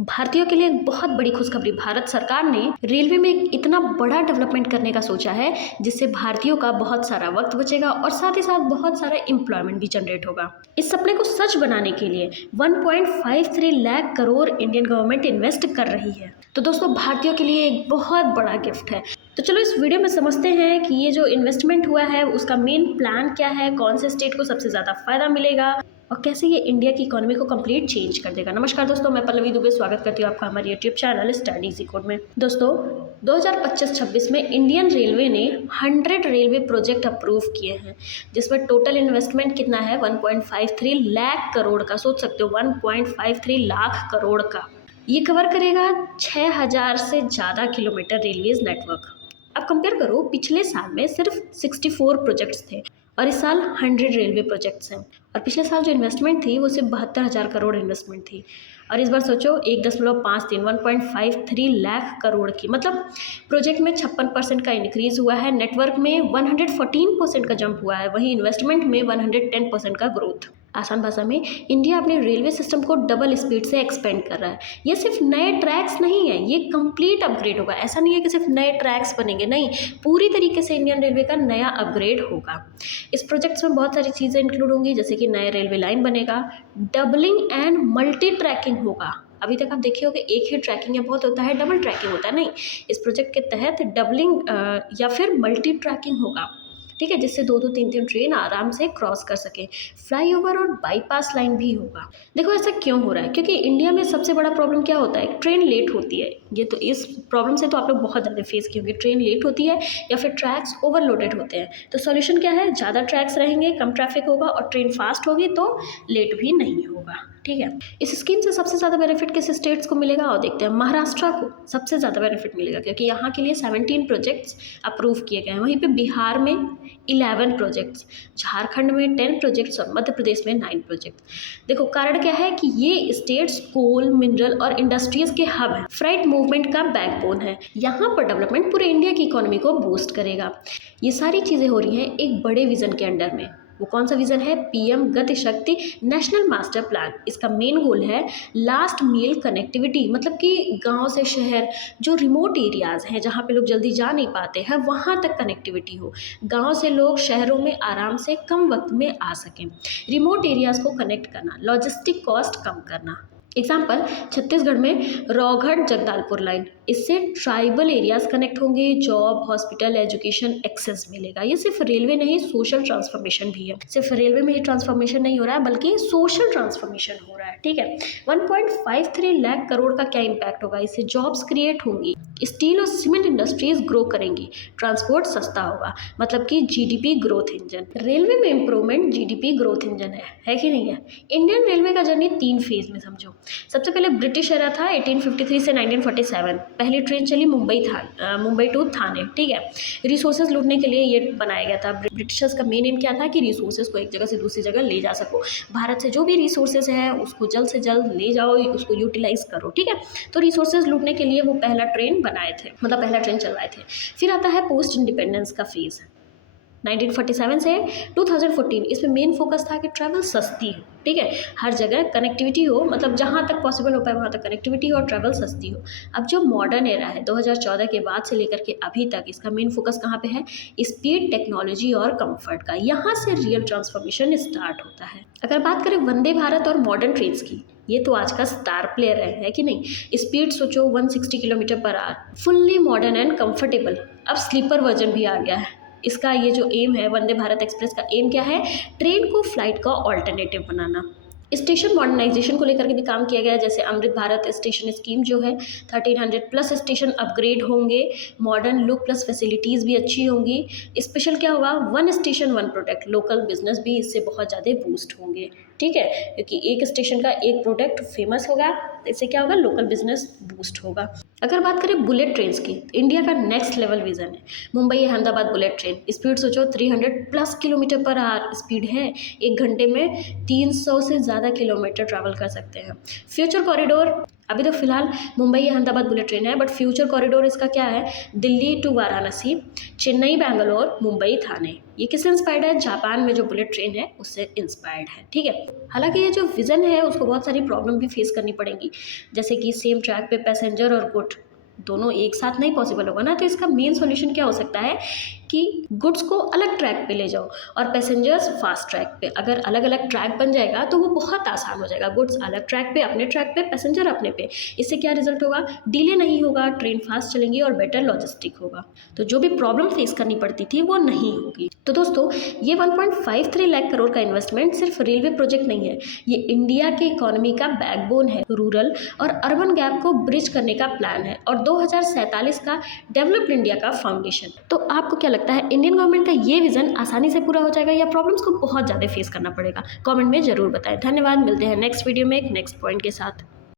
भारतीयों के लिए एक बहुत बड़ी खुशखबरी। भारत सरकार ने रेलवे में एक इतना बड़ा डेवलपमेंट करने का सोचा है जिससे भारतीयों का बहुत सारा वक्त बचेगा और साथ ही साथ बहुत सारा एम्प्लॉयमेंट भी जनरेट होगा। इस सपने को सच बनाने के लिए 1.53 lakh crore Indian government invest कर रही है। तो दोस्तों, भारतीयों के लिए एक बहुत बड़ा गिफ्ट है। तो चलो इस वीडियो में समझते हैं कि ये जो इन्वेस्टमेंट हुआ है उसका मेन प्लान क्या है, कौन से स्टेट को सबसे ज़्यादा फायदा मिलेगा और कैसे ये इंडिया की इकोनॉमी को कंप्लीट चेंज कर देगा। नमस्कार दोस्तों, मैं पल्लवी दुबे स्वागत करती हूँ आपका हमारे YouTube channel study easy code में। दोस्तों, 2025-26 में इंडियन रेलवे ने 100 रेलवे प्रोजेक्ट अप्रूव किए हैं जिसमें टोटल इन्वेस्टमेंट कितना है 1.53 लाख करोड़ का। सोच सकते हो 1.53 लाख करोड़ का। ये कवर करेगा 6000 से ज़्यादा किलोमीटर रेलवेज नेटवर्क। अब कंपेयर करो, पिछले साल में सिर्फ 64 प्रोजेक्ट्स थे और इस साल 100 रेलवे प्रोजेक्ट्स हैं। और पिछले साल जो इन्वेस्टमेंट थी वो सिर्फ 72,000 करोड़ इन्वेस्टमेंट थी और इस बार सोचो 1.53 1.53 लाख करोड़ की। मतलब प्रोजेक्ट में 56% का इंक्रीज़ हुआ है, नेटवर्क में 114% का जंप हुआ है, वहीं इन्वेस्टमेंट में 110% का ग्रोथ। आसान भाषा में, इंडिया अपने रेलवे सिस्टम को डबल स्पीड से एक्सपेंड कर रहा है। ये सिर्फ नए ट्रैक्स नहीं है, ये कंप्लीट अपग्रेड होगा। ऐसा नहीं है कि सिर्फ नए ट्रैक्स बनेंगे, नहीं, पूरी तरीके से इंडियन रेलवे का नया अपग्रेड होगा। इस प्रोजेक्ट्स में बहुत सारी चीज़ें इंक्लूड होंगी, जैसे कि नए रेलवे लाइन बनेगा, डबलिंग एंड मल्टी ट्रैकिंग होगा। अभी तक आप देखे होंगे एक ही ट्रैकिंग या बहुत होता है, डबल ट्रैकिंग होता है, नहीं, इस प्रोजेक्ट के तहत डबलिंग या फिर मल्टी ट्रैकिंग होगा, ठीक है, जिससे 2-2 3-3 ट्रेन आराम से क्रॉस कर सके। फ्लाईओवर और बाईपास लाइन भी होगा। देखो ऐसा क्यों हो रहा है, क्योंकि इंडिया में सबसे बड़ा प्रॉब्लम क्या होता है, ट्रेन लेट होती है। ये तो इस प्रॉब्लम से तो आप लोग बहुत ज़्यादा फेस किए होंगे, ट्रेन लेट होती है या फिर ट्रैक्स ओवरलोडेड होते हैं। तो सॉल्यूशन क्या है, ज़्यादा ट्रैक्स रहेंगे, कम ट्रैफिक होगा और ट्रेन फास्ट होगी तो लेट भी नहीं होगा, ठीक है। इस स्कीम से सबसे ज़्यादा बेनिफिट किस स्टेट्स को मिलेगा और देखते हैं। महाराष्ट्र को सबसे ज़्यादा बेनिफिट मिलेगा क्योंकि यहाँ के लिए 17 प्रोजेक्ट्स अप्रूव किए गए हैं। वहीं पे बिहार में 11 प्रोजेक्ट्स, झारखंड में 10 प्रोजेक्ट्स और मध्य प्रदेश में 9 प्रोजेक्ट। देखो कारण क्या है कि ये स्टेट्स कोल, मिनरल और इंडस्ट्रीज के हब हैं, फ्राइट मूवमेंट का बैकबोन है। यहाँ पर डेवलपमेंट पूरे इंडिया की इकोनॉमी को बूस्ट करेगा। ये सारी चीज़ें हो रही हैं एक बड़े विजन के अंडर में। वो कौन सा विज़न है, पीएम गति शक्ति नेशनल मास्टर प्लान। इसका मेन गोल है लास्ट मील कनेक्टिविटी, मतलब कि गांव से शहर, जो रिमोट एरियाज़ हैं जहां पे लोग जल्दी जा नहीं पाते हैं वहां तक कनेक्टिविटी हो, गांव से लोग शहरों में आराम से कम वक्त में आ सकें। रिमोट एरियाज़ को कनेक्ट करना, लॉजिस्टिक कॉस्ट कम करना। एग्जाम्पल, छत्तीसगढ़ में रौगढ़ जगदालपुर लाइन, इससे ट्राइबल एरियाज कनेक्ट होंगे, जॉब, हॉस्पिटल, एजुकेशन एक्सेस मिलेगा। ये सिर्फ रेलवे नहीं, सोशल ट्रांसफॉर्मेशन भी है। सिर्फ रेलवे में ही ट्रांसफॉर्मेशन नहीं हो रहा है बल्कि सोशल ट्रांसफॉर्मेशन हो रहा है, ठीक है। 1.53 लाख करोड़ का क्या इम्पैक्ट होगा, इससे जॉब्स क्रिएट होंगी, स्टील और सीमेंट इंडस्ट्रीज ग्रो करेंगी, ट्रांसपोर्ट सस्ता होगा, मतलब कि जीडीपी ग्रोथ इंजन। रेलवे में इंप्रूवमेंट जीडीपी ग्रोथ इंजन है कि नहीं है। इंडियन रेलवे का जर्नी 3 फेज में समझो। सबसे पहले ब्रिटिश एरा था 1853 से 1947। पहली ट्रेन चली मुंबई टू थाने, ठीक है। रिसोर्सेज लूटने के लिए ये बनाया गया था। ब्रिटिशर्स का मेन एम क्या था कि रिसोर्सेज को एक जगह से दूसरी जगह ले जा सको, भारत से जो भी रिसोर्सेज हैं उसको जल्द से जल्द ले जाओ, उसको यूटिलाइज करो, ठीक है। तो रिसोर्सेज लूटने के लिए वो पहला ट्रेन बनाए थे, मतलब पहला ट्रेन चलवाए थे। फिर आता है पोस्ट इंडिपेंडेंस का फेज़ 1947 से 2014। इसमें मेन फोकस था कि ट्रैवल सस्ती हो, ठीक है, हर जगह कनेक्टिविटी हो, मतलब जहाँ तक पॉसिबल हो पाए वहाँ तक कनेक्टिविटी हो और ट्रैवल सस्ती हो। अब जो मॉडर्न एरा है 2014 के बाद से लेकर के अभी तक, इसका मेन फोकस कहाँ पे है, स्पीड, टेक्नोलॉजी और कंफर्ट का। यहाँ से रियल ट्रांसफॉर्मेशन स्टार्ट होता है। अगर बात करें वंदे भारत और मॉडर्न ट्रेन्स की, ये तो आज का स्टार प्लेयर है कि नहीं। स्पीड सोचो 160 kilometre per hour, fully modern and comfortable. अब स्लीपर वर्जन भी आ गया है। इसका ये जो एम है, वंदे भारत एक्सप्रेस का एम क्या है, ट्रेन को फ्लाइट का ऑल्टरनेटिव बनाना। स्टेशन मॉडर्नाइजेशन को लेकर के भी काम किया गया है, जैसे अमृत भारत स्टेशन स्कीम जो है, 1300 प्लस स्टेशन अपग्रेड होंगे, मॉडर्न लुक प्लस फैसिलिटीज़ भी अच्छी होंगी। स्पेशल क्या होगा, 1 स्टेशन 1 प्रोडक्ट, लोकल बिजनेस भी इससे बहुत ज़्यादा बूस्ट होंगे, ठीक है, क्योंकि एक स्टेशन का एक प्रोडक्ट फेमस होगा, इससे क्या होगा, लोकल बिजनेस बूस्ट होगा। अगर बात करें बुलेट ट्रेन्स की, इंडिया का नेक्स्ट लेवल विजन है Mumbai Ahmedabad bullet train. Speed सोचो 300 plus kilometre per hour speed है, 1 घंटे में 300 से ज़्यादा किलोमीटर ट्रैवल कर सकते हैं। फ्यूचर कॉरिडोर अभी तो फिलहाल मुंबई अहमदाबाद बुलेट ट्रेन है, बट फ्यूचर कॉरिडोर इसका क्या है, दिल्ली टू वाराणसी, चेन्नई बैंगलोर, मुंबई थाने। ये किससे इंस्पायर्ड है, जापान में जो बुलेट ट्रेन है उससे इंस्पायर्ड है, ठीक है। हालांकि ये जो विज़न है उसको बहुत सारी प्रॉब्लम भी फेस करनी पड़ेंगी, जैसे कि सेम ट्रैक पे पैसेंजर और गुड दोनों एक साथ नहीं पॉसिबल होगा ना। तो इसका मेन सॉल्यूशन क्या हो सकता है कि गुड्स को अलग ट्रैक पे ले जाओ और पैसेंजर्स फास्ट ट्रैक पे। अगर अलग अलग ट्रैक बन जाएगा तो वो बहुत आसान हो जाएगा, गुड्स अलग ट्रैक पे, अपने ट्रैक पे, पैसेंजर अपने पे। इससे क्या रिजल्ट होगा, डिले नहीं होगा, ट्रेन फास्ट चलेंगी और बेटर लॉजिस्टिक होगा। तो जो भी प्रॉब्लम फेस करनी पड़ती थी वो नहीं होगी। तो दोस्तों ये 1.53 लाख करोड़ का इन्वेस्टमेंट सिर्फ रेलवे प्रोजेक्ट नहीं है, ये इंडिया के इकोनॉमी का बैकबोन है। रूरल और अर्बन गैप को ब्रिज करने का प्लान है और 2047 का डेवलप्ड इंडिया का फाउंडेशन। तो आपको क्या लगता है, इंडियन गवर्नमेंट का ये विजन आसानी से पूरा हो जाएगा या प्रॉब्लम्स को बहुत ज़्यादा फेस करना पड़ेगा? कमेंट में जरूर बताएं। धन्यवाद, मिलते हैं नेक्स्ट वीडियो में एक नेक्स्ट पॉइंट के साथ।